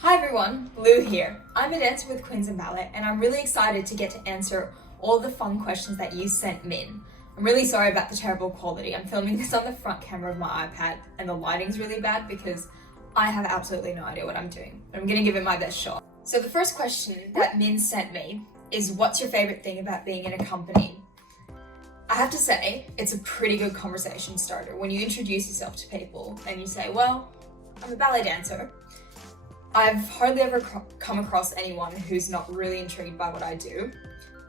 Hi everyone, Lou here. I'm a dancer with Queensland Ballet and I'm really excited to get to answer all the fun questions that you sent in. I'm really sorry about the terrible quality. I'm filming this on the front camera of my iPad and the lighting's really bad because I have absolutely no idea what I'm doing. But I'm gonna give it my best shot. So the first question that Min sent me is, what's your favorite thing about being in a company? I have to say, it's a pretty good conversation starter when you introduce yourself to people and you say, well, I'm a ballet dancer. I've hardly ever come across anyone who's not really intrigued by what I do.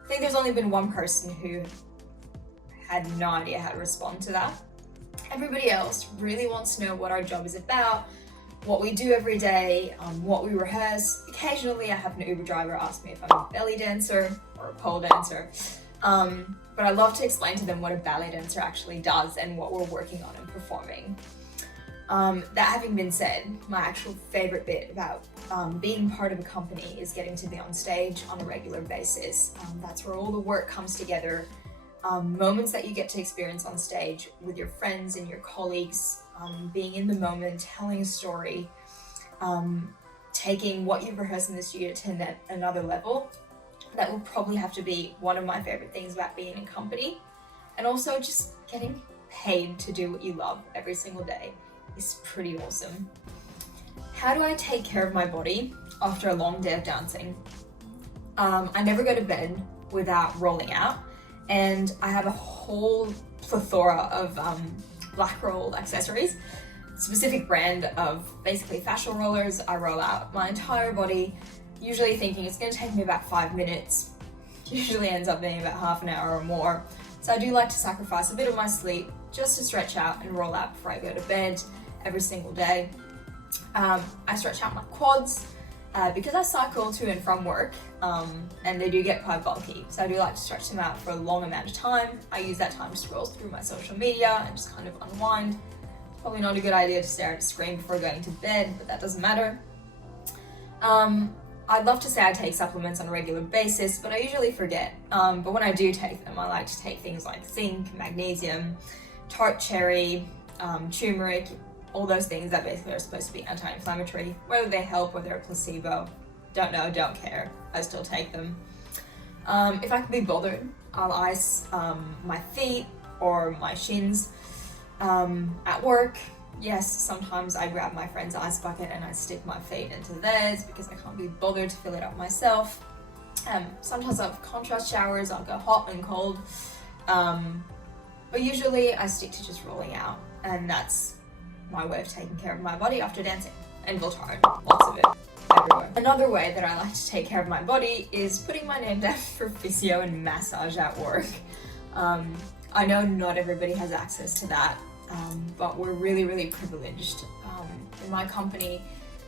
I think there's only been one person who had no idea how to respond to that. Everybody else really wants to know what our job is about, what we do every day, what we rehearse. Occasionally I have an Uber driver ask me if I'm a belly dancer or a pole dancer. But I love to explain to them what a ballet dancer actually does and what we're working on and performing. That having been said, my actual favorite bit about being part of a company is getting to be on stage on a regular basis. That's where all the work comes together. Moments that you get to experience on stage with your friends and your colleagues, being in the moment, telling a story, taking what you've rehearsed in the studio to another level. That will probably have to be one of my favorite things about being in a company. And also just getting paid to do what you love every single day is pretty awesome. How do I take care of my body after a long day of dancing? I never go to bed without rolling out, and I have a whole plethora of black roll accessories, specific brand of basically fascial rollers. I roll out my entire body, usually thinking it's going to take me about 5 minutes, usually ends up being about half an hour or more. So I do like to sacrifice a bit of my sleep just to stretch out and roll out before I go to bed every single day. I stretch out my quads because I cycle to and from work, and they do get quite bulky. So I do like to stretch them out for a long amount of time. I use that time to scroll through my social media and just kind of unwind. Probably not a good idea to stare at a screen before going to bed, but that doesn't matter. I'd love to say I take supplements on a regular basis, but I usually forget. But when I do take them, I like to take things like zinc, magnesium, tart cherry, turmeric, all those things that basically are supposed to be anti-inflammatory. Whether they help, whether they're a placebo, don't know, don't care. I still take them. If I can be bothered, I'll ice my feet or my shins at work. Yes, sometimes I grab my friend's ice bucket and I stick my feet into theirs because I can't be bothered to fill it up myself. Sometimes I'll have contrast showers, I'll go hot and cold. But usually I stick to just rolling out, and that's my way of taking care of my body after dancing. And Voltaren, lots of it, everywhere. Another way that I like to take care of my body is putting my name down for physio and massage at work. I know not everybody has access to that, but we're really, really privileged. In my company,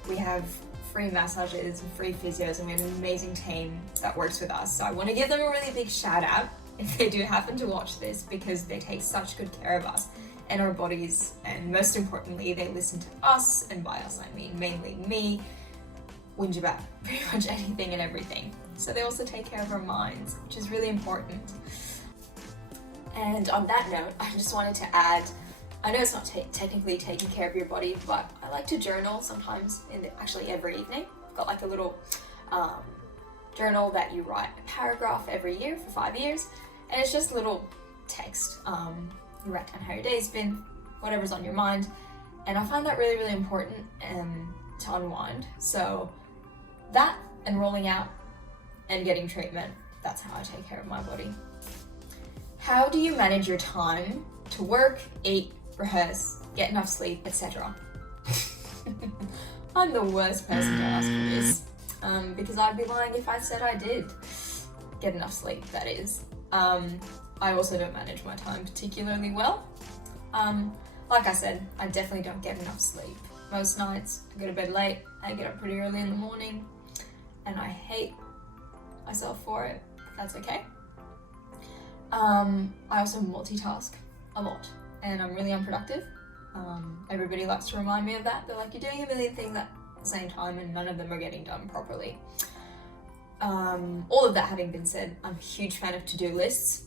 we have free massages and free physios, and we have an amazing team that works with us. So I want to give them a really big shout out if they do happen to watch this, because they take such good care of us and our bodies, and most importantly, they listen to us, and by us I mean mainly me, whinge about pretty much anything and everything. So they also take care of our minds, which is really important. And on that note, I just wanted to add, I know it's not technically taking care of your body, but I like to journal sometimes, actually every evening. I've got like a little journal that you write a paragraph every year for 5 years, and it's just little text. You write down how your day's been, whatever's on your mind, and I find that really, really important to unwind. So that and rolling out and getting treatment, that's how I take care of my body. How do you manage your time to work, eat, rehearse, get enough sleep, etc.? I'm the worst person to ask for this, because I'd be lying if I said I did get enough sleep, that is. I also don't manage my time particularly well. Like I said, I definitely don't get enough sleep. Most nights I go to bed late, I get up pretty early in the morning, and I hate myself for it. That's okay. I also multitask a lot, and I'm really unproductive. Everybody likes to remind me of that. They're like, you're doing a million things at the same time and none of them are getting done properly. All of that having been said, I'm a huge fan of to-do lists.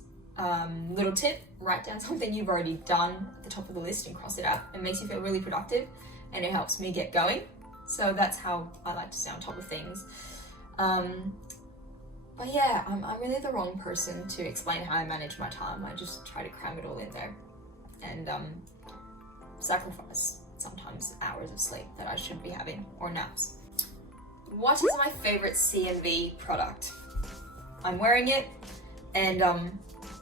Little tip, write down something you've already done at the top of the list and cross it out. It makes you feel really productive and it helps me get going. So that's how I like to stay on top of things. But yeah, I'm really the wrong person to explain how I manage my time. I just try to cram it all in there and sacrifice sometimes hours of sleep that I should be having, or naps. What is my favorite CNV product? I'm wearing it, and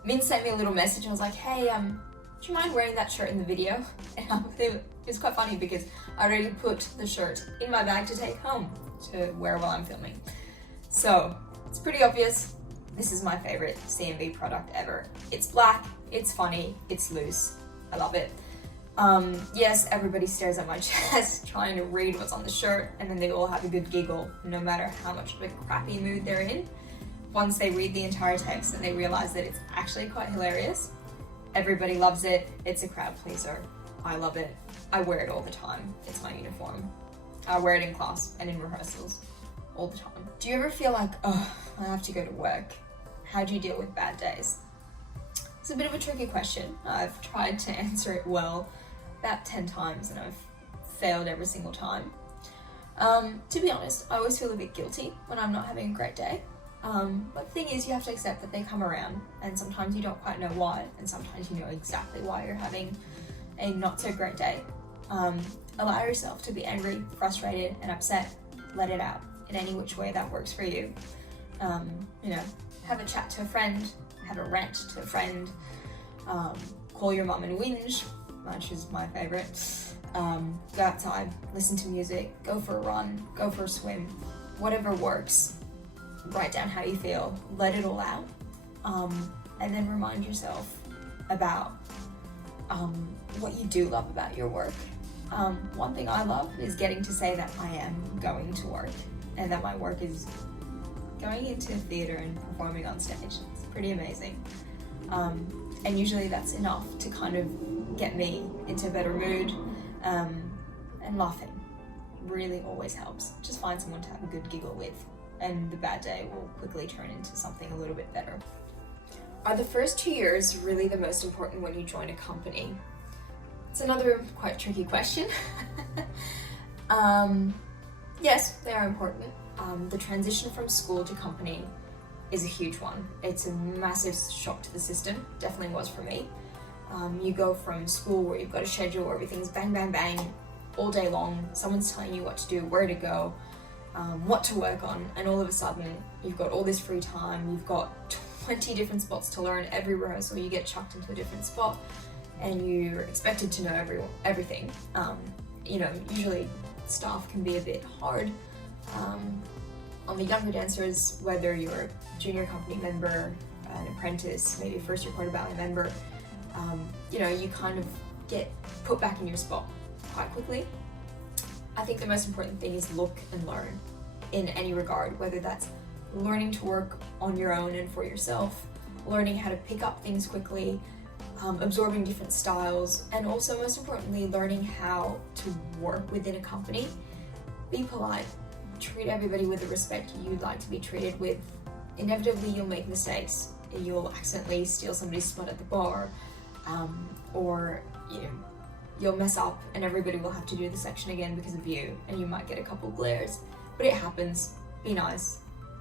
Min sent me a little message. I was like, hey, do you mind wearing that shirt in the video? And it was quite funny because I already put the shirt in my bag to take home to wear while I'm filming. So it's pretty obvious. This is my favorite CNV product ever. It's black, it's funny, it's loose. I love it. Yes, everybody stares at my chest trying to read what's on the shirt, and then they all have a good giggle no matter how much of a crappy mood they're in. Once they read the entire text and they realize that it's actually quite hilarious. Everybody loves it. It's a crowd pleaser. I love it. I wear it all the time. It's my uniform. I wear it in class and in rehearsals all the time. Do you ever feel like, oh, I have to go to work? How do you deal with bad days? It's a bit of a tricky question. I've tried to answer it well about 10 times and I've failed every single time. To be honest, I always feel a bit guilty when I'm not having a great day. But the thing is, you have to accept that they come around, and sometimes you don't quite know why, and sometimes you know exactly why you're having a not so great day. Allow yourself to be angry, frustrated, and upset. Let it out in any which way that works for you. Have a chat to a friend, have a rant to a friend, call your mum and whinge, which is my favorite. Go outside, listen to music, go for a run, go for a swim, whatever works. Write down how you feel, let it all out, and then remind yourself about what you do love about your work. One thing I love is getting to say that I am going to work and that my work is going into theatre and performing on stage. It's pretty amazing. And usually that's enough to kind of get me into a better mood, and laughing really always helps. Just find someone to have a good giggle with, and the bad day will quickly turn into something a little bit better. Are the first 2 years really the most important when you join a company? It's another quite tricky question. Yes, they are important. The transition from school to company is a huge one. It's a massive shock to the system, definitely was for me. You go from school where you've got a schedule where everything's bang, bang, bang, all day long, someone's telling you what to do, where to go, what to work on, and all of a sudden you've got all this free time, you've got 20 different spots to learn. Every rehearsal you get chucked into a different spot and you're expected to know everything. Usually staff can be a bit hard on the younger dancers, whether you're a junior company member, an apprentice, maybe a first year Prix de Lausanne member. You kind of get put back in your spot quite quickly. I think the most important thing is look and learn in any regard, whether that's learning to work on your own and for yourself, learning how to pick up things quickly, absorbing different styles, and also most importantly, learning how to work within a company. Be polite, treat everybody with the respect you'd like to be treated with. Inevitably you'll make mistakes. You'll accidentally steal somebody's spot at the bar, or you'll mess up and everybody will have to do the section again because of you, and you might get a couple glares, but it happens. Be nice,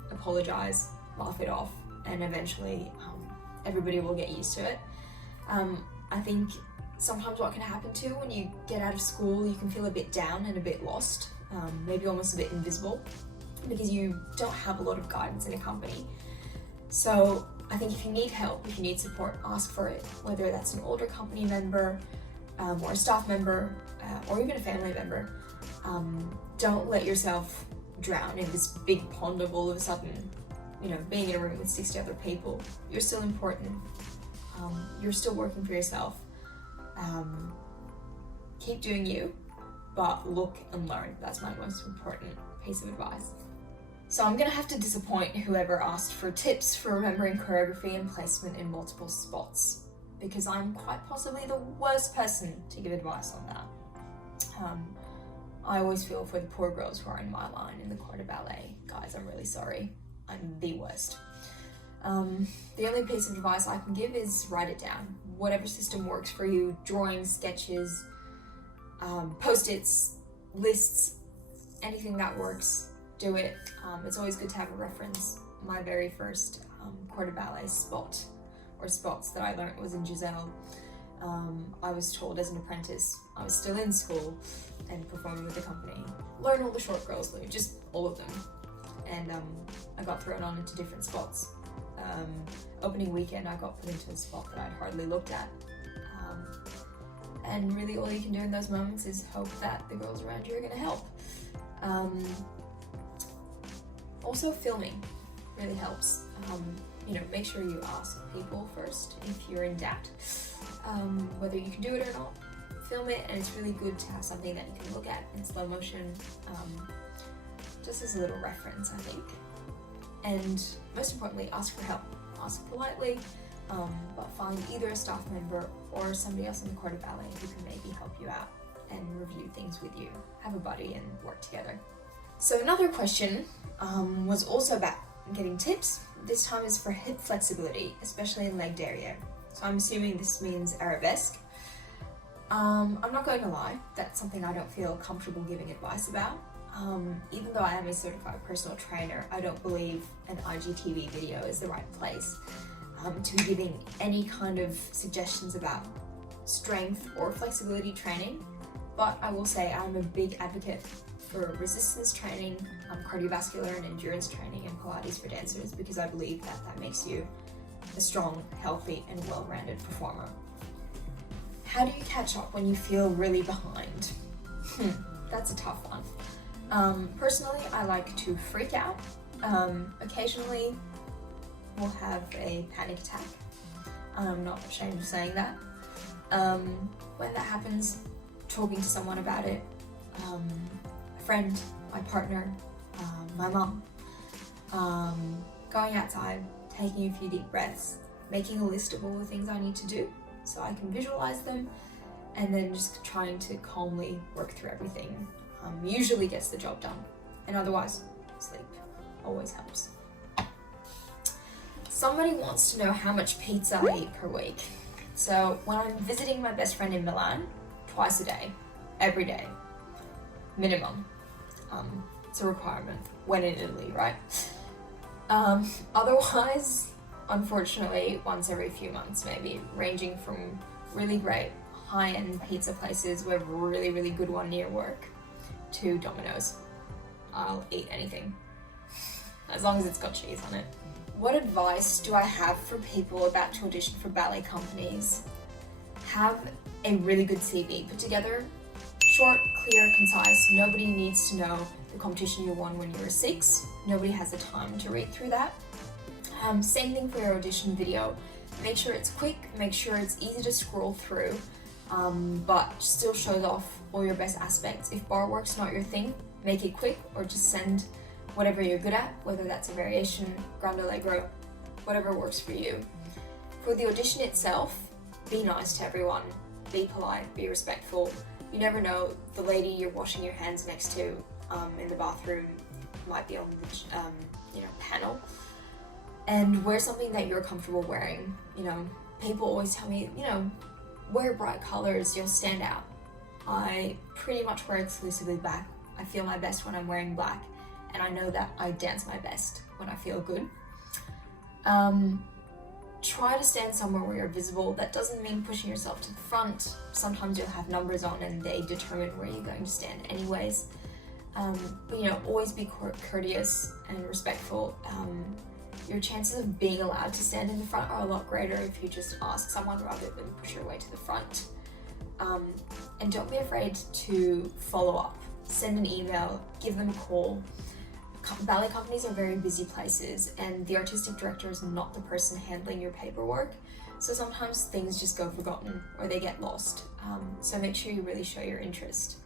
apologize, laugh it off, and eventually everybody will get used to it. I think sometimes what can happen too when you get out of school, you can feel a bit down and a bit lost, maybe almost a bit invisible, because you don't have a lot of guidance in a company. So I think if you need help, if you need support, ask for it, whether that's an older company member, or a staff member, or even a family member. Don't let yourself drown in this big pond of all of a sudden, being in a room with 60 other people. You're still important. You're still working for yourself. Keep doing you, but look and learn. That's my most important piece of advice. So I'm gonna have to disappoint whoever asked for tips for remembering choreography and placement in multiple spots, because I'm quite possibly the worst person to give advice on that. I always feel for the poor girls who are in my line in the corps de ballet. Guys, I'm really sorry. I'm the worst. The only piece of advice I can give is write it down. Whatever system works for you, drawings, sketches, post-its, lists, anything that works, do it. It's always good to have a reference. My very first corps de ballet spot, or spots that I learned, was in Giselle. I was told as an apprentice, I was still in school and performing with the company, learn all the short girls, Lou, just all of them. And I got thrown on into different spots. Opening weekend, I got put into a spot that I'd hardly looked at. And really all you can do in those moments is hope that the girls around you are going to help. Also filming really helps. Make sure you ask people first if you're in doubt, whether you can do it or not. Film it, and it's really good to have something that you can look at in slow motion, just as a little reference, I think. And most importantly, ask for help. Ask politely, but find either a staff member or somebody else in the corps de ballet who can maybe help you out and review things with you. Have a buddy and work together. So another question was also about getting tips. This time is for hip flexibility, especially in leg derriere. So I'm assuming this means arabesque. I'm not going to lie, that's something I don't feel comfortable giving advice about. Even though I am a certified personal trainer, I don't believe an IGTV video is the right place to be giving any kind of suggestions about strength or flexibility training. But I will say I'm a big advocate for resistance training, cardiovascular and endurance training, and Pilates for dancers, because I believe that that makes you a strong, healthy, and well-rounded performer. How do you catch up when you feel really behind? That's a tough one. Personally, I like to freak out. Occasionally, we'll have a panic attack. I'm not ashamed of saying that. When that happens, talking to someone about it, a friend, my partner, my mum, going outside, taking a few deep breaths, making a list of all the things I need to do so I can visualize them, and then just trying to calmly work through everything usually gets the job done. And otherwise, sleep always helps. Somebody wants to know how much pizza I eat per week. So when I'm visiting my best friend in Milan, twice a day, every day, minimum. It's a requirement when in Italy, right? Otherwise, unfortunately, once every few months maybe, ranging from really great high-end pizza places. We have a really, really good one near work, to Domino's. I'll eat anything, as long as it's got cheese on it. What advice do I have for people about to audition for ballet companies? Have a really good CV put together. Short, clear, concise. Nobody needs to know the competition you won when you were 6. Nobody has the time to read through that. Same thing for your audition video. Make sure it's quick, make sure it's easy to scroll through, but still shows off all your best aspects. If bar work's not your thing, make it quick, or just send whatever you're good at, whether that's a variation, grande allegro, whatever works for you. For the audition itself, be nice to everyone, be polite, be respectful. You never know, the lady you're washing your hands next to in the bathroom might be on the panel. And wear something that you're comfortable wearing. People always tell me, wear bright colors, you'll stand out. I pretty much wear exclusively black. I feel my best when I'm wearing black, and I know that I dance my best when I feel good. Try to stand somewhere where you're visible. That doesn't mean pushing yourself to the front. Sometimes you'll have numbers on and they determine where you're going to stand anyways. But always be courteous and respectful. Your chances of being allowed to stand in the front are a lot greater if you just ask someone rather than push your way to the front. And don't be afraid to follow up. Send an email, give them a call. Ballet companies are very busy places, and the artistic director is not the person handling your paperwork. So sometimes things just go forgotten or they get lost. So make sure you really show your interest.